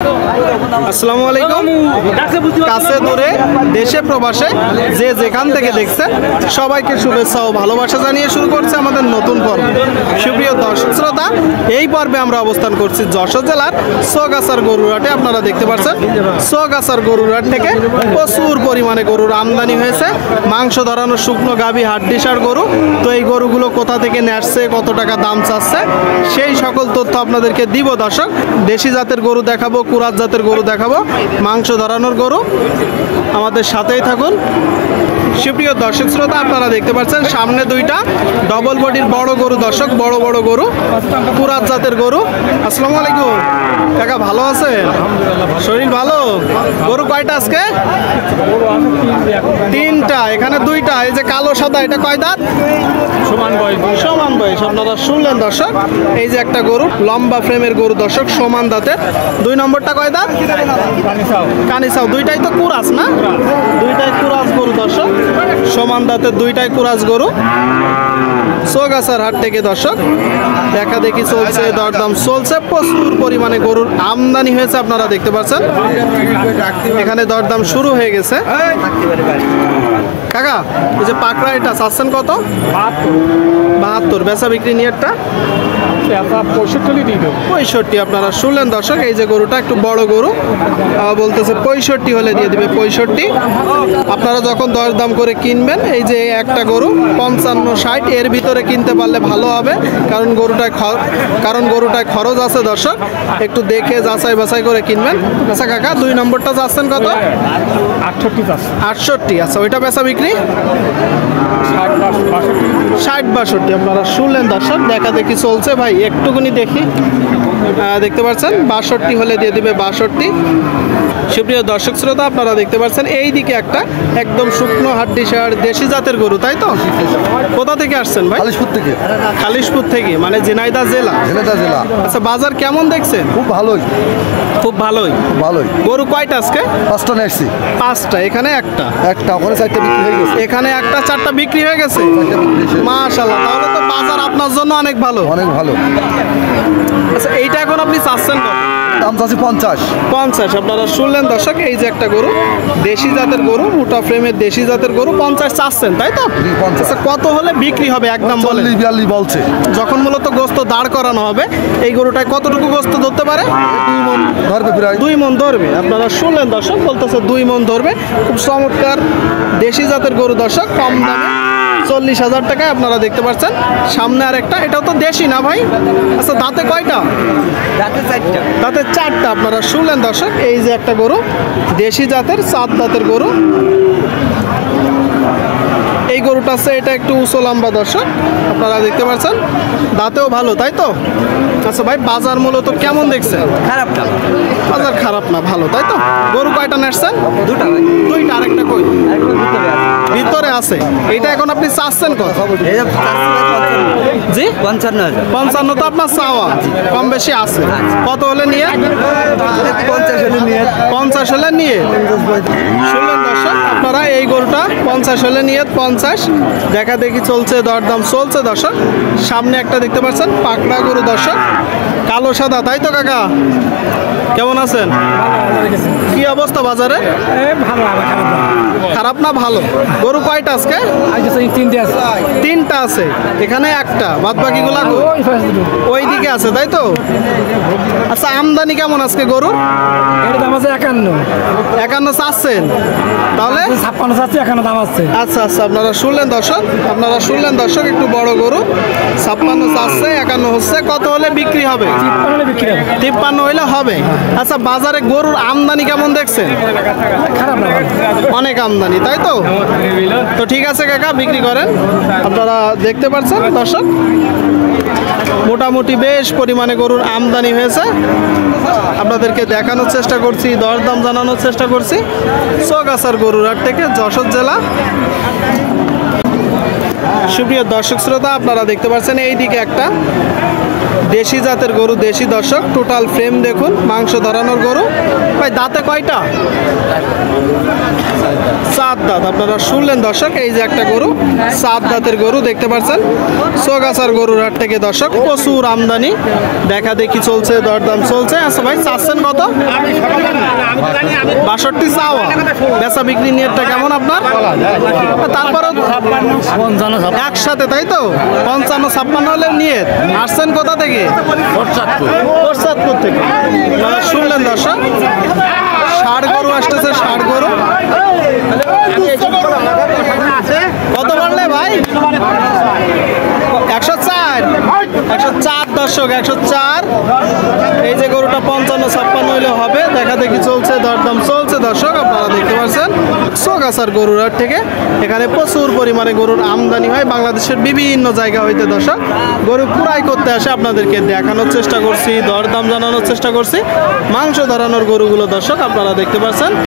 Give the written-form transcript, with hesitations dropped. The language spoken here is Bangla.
আসসালামু আলাইকুম। কাছে দূরে দেশে প্রবাসে যে যেখান থেকে দেখছেন সবাইকে শুভেচ্ছা ও ভালোবাসা জানিয়ে শুরু করছে আমাদের নতুন পর্ব। সুপ্রিয় দর্শক শ্রোতা, এই পর্বে আমরা অবস্থান করছি যশোর জেলার চৌগাছার গরুরহাটে। আপনারা দেখতে পাচ্ছেন চৌগাছার গরুরহাট থেকে প্রচুর পরিমাণে গরুর আমদানি হয়েছে। মাংস ধরানো শুকনো গাভী হাড্ডিসার গরু। তো এই গরুগুলো কোথা থেকে নিয়ে আসছে, কত টাকা দাম চাচ্ছে, সেই সকল তথ্য আপনাদেরকে দিব দর্শক। দেশি জাতের গরু দেখাবো, কুরাত জাতের গরু দেখাবো, মাংস ধরানোর গরু। আমাদের সাথেই থাকুন। সুপ্রিয় দর্শক শ্রোতা, আপনারা দেখতে পাচ্ছেন সামনে দুইটা ডবল বডির বড় গরু দর্শক, বড় বড় গরু, কুরাত জাতের গরু। আসসালামু আলাইকুম কাকা, ভালো আছেন? শরীর ভালো? গরু কয়টা আজকে? তিনটা, এখানে দুইটা। এই যে কালো সাদা, এটা কয় দাঁত? সমান বয়স। আপনারা শুনলেন দর্শক, এই যে একটা গরু লম্বা ফ্রেমের গরু দর্শক, সমান দাঁতের। দুই নম্বরটা কয় দাঁত? কানিসাও। দুইটাই তো কুরাস না? দুইটাই কুরাস গরু দর্শক, সমান দাঁতের দুইটাই কুরাস গরু। চৌগাছার হাট থেকে দর্শক দেখা দেখি চলছে, দরদাম চলছে। প্রচুর পরিমাণে গরুর আমদানি হয়েছে, আপনারা দেখতে পাচ্ছেন। এখানে দরদাম শুরু হয়ে গেছে। কাকা, এই যে পাকড়া, এটা চাচ্ছেন কত? 72। বেচা বিক্রি নিয়েরটা 65। আপনারা শুনলেন দর্শক, এই যে গরুটা একটু বড় গরু, বলতেছে 65 হলে দিয়ে দিবে। 65। আপনারা যখন দরদাম করে কিনবেন, এই যে একটা গরু 55-60 এর ভিতরে কিনতে পারলে ভালো হবে, কারণ গরুটায় খরচ আছে দর্শক। একটু দেখে যাচাই বাছাই করে কিনবেন। আচ্ছা কাকা, দুই নম্বরটা যাচ্ছেন কত? 68। আচ্ছা, ওইটা বেচা বিক্রি 60-62। আপনারা শুনলেন দর্শক, দেখা দেখি চলছে। ভাই একটুকুনি দেখি, দেখতে পাচ্ছেন 62 হলে দিয়ে দিবে 62। সুপ্রিয় দর্শক শ্রোতা, আপনারা দেখতে পাচ্ছেন এই দিকে একটা একদম শুকনো হাড্ডিসার দেশি জাতের গরু, তাই তো? কোথা থেকে আসছেন ভাই? খালিশপুর থেকে। খালিশপুর থেকে, মানে ঝিনাইদহ জেলা? ঝিনাইদহ জেলা। আচ্ছা, বাজার কেমন দেখছেন? খুব ভালোই। খুব ভালোই। ভালোই। গরু কয়টা আজকে? 5টা নিয়েছি। 5টা। এখানে একটা? একটা। ওখানে 4টা বিক্রি হয়ে গেছে। এখানে একটা, 4টা বিক্রি হয়ে গেছে। মাশাআল্লাহ, তাহলে তো বাজার আপনার জন্য অনেক ভালো। অনেক ভালো। আচ্ছা, এইটা এখন আপনি চাচ্ছেন কত? দাম চাচ্ছি 50। আপনারা শুনলেন দর্শক, এই যে একটা গরু দেশি জাতের গরু, মোটা ফ্রেমের দেশি জাতের গরু, 50 চাচ্ছেন, তাই তো? 50। আচ্ছা, কত হলে বিক্রি হবে একদম বলেন? 40-42 বলছে। যখন মূলত গোস্ত দাঁড় করানো হবে, এই গরুটায় কতটুকু গোস্ত ধরতে পারে? 2 মণ ধরবে প্রায়। 2 মণ ধরবে। আপনারা শুনলেন দর্শক, বলতেছে 2 মণ ধরবে। খুব চমৎকার দেশি জাতের গরু দর্শক, কম দামে 40,000 টাকায় আপনারা দেখতে পাচ্ছেন। সামনে আর একটা, এটাও তো দেশি না ভাই? আচ্ছা, দাঁতে কয়টা? দাঁতে 4টা। আপনারা শুনলেন দর্শক, এই যে একটা গরু দেশি জাতের 4 দাঁতের গরু। এই গরুটা আছে, এটা একটু উঁচু লম্বা দর্শক, আপনারা দেখতে পাচ্ছেন। দাঁতেও ভালো, তাই তো? আচ্ছা ভাই, বাজার মূলত কেমন দেখছেন? খারাপ না। বাজার খারাপ না, ভালো, তাই তো? গরু কয়টা নেসছেন? 2টা। 2টা। আরেকটা কই? ভিতরে আছে। এটা এখন আপনি চাচ্ছেন কত? জি, 55,000। 55 তো আপনার চাওয়া, কম বেশি আছে। কত হলে নিয়ে? 50 হলে নিয়ে। 50 হলে নিয়ে। শুনলেন দর্শক, আপনারা এই গরুটা 50 হলে নিয়ে 50। দেখা দেখি চলছে, দরদাম চলছে দর্শক। সামনে একটা দেখতে পাচ্ছেন পাকড়া গরু দর্শক, কালো সাদা, তাই তো কাকা? কেমন আছেন? কি অবস্থা বাজারে? খারাপ না, ভালো। গরু কয়টা আজকে? 3টা আছে। এখানে একটা, বাদ বাকিগুলা ওই দিকে আছে, তাই তো? আচ্ছা, আমদানি কেমন আজকে গরু? 51 চাচ্ছেন, তাহলে 56 চাচ্ছি, 51 দাম আছে। আচ্ছা আচ্ছা, আপনারা শুনলেন দর্শক, একটু বড় গরু 56 চাচ্ছে, 51 হচ্ছে। কত হলে বিক্রি হবে? 53 হইলে হবে। আচ্ছা, বাজারে গরুর আমদানি কেমন দেখছেন? খারাপ না, অনেক আমদানি, তাই তো? তো ঠিক আছে কাকা, বিক্রি করেন। আপনারা দেখতে পাচ্ছেন দর্শক, মোটামুটি বেশ পরিমাণে গরুর আমদানি হয়েছে। আপনাদেরকে দেখানোর চেষ্টা করছি, দরদাম জানানোর চেষ্টা করছি। চৌগাছার গরুরহাট থেকে, যশোর জেলা। সুপ্রিয় দর্শক শ্রোতা, আপনারা দেখতে পাচ্ছেন এই দিকে একটা দেশি জাতের গরু, দেশি দর্শক। টোটাল ফ্রেম দেখুন, মাংস ধরানোর গরু। ভাই দাঁতে কয়টা? 7 দাঁত। আপনারা শুনলেন দর্শক, এই যে একটা গরু, 7 দাঁতের গরু দেখতে পাচ্ছেন। সোগাছার গরুর হাট থেকে দর্শক প্রচুর আমদানি, দেখা দেখি চলছে, দরদাম চলছে। আচ্ছা ভাই, চাচ্ছেন কত? 62 চাওয়া, বেচা বিক্রি নিয়েটা কেমন আপনার? তারপরে একসাথে, তাই তো? 55-56 হলে নিয়ে আসছেন কোথা থেকে? প্রসাদপুর থেকে। আপনারা শুনলেন দর্শক, 60 গরু আসতেছে, 60 গরু। কত বললে ভাই? 104 দর্শক, 104। এই যে গরুটা 55-56 হইলে হবে, দেখা দেখি চলছে, দরদাম চলছে দর্শক। আপনারা দেখতে পাচ্ছেন সোগাছার গরুর হাট থেকে। এখানে প্রচুর পরিমাণে গরুর আমদানি হয় বাংলাদেশের বিভিন্ন জায়গা হইতে দর্শক। গরু কুড়াই করতে আসে, আপনাদেরকে দেখানোর চেষ্টা করছি, দরদাম জানানোর চেষ্টা করছি। মাংস ধরানোর গরুগুলো দর্শক আপনারা দেখতে পাচ্ছেন।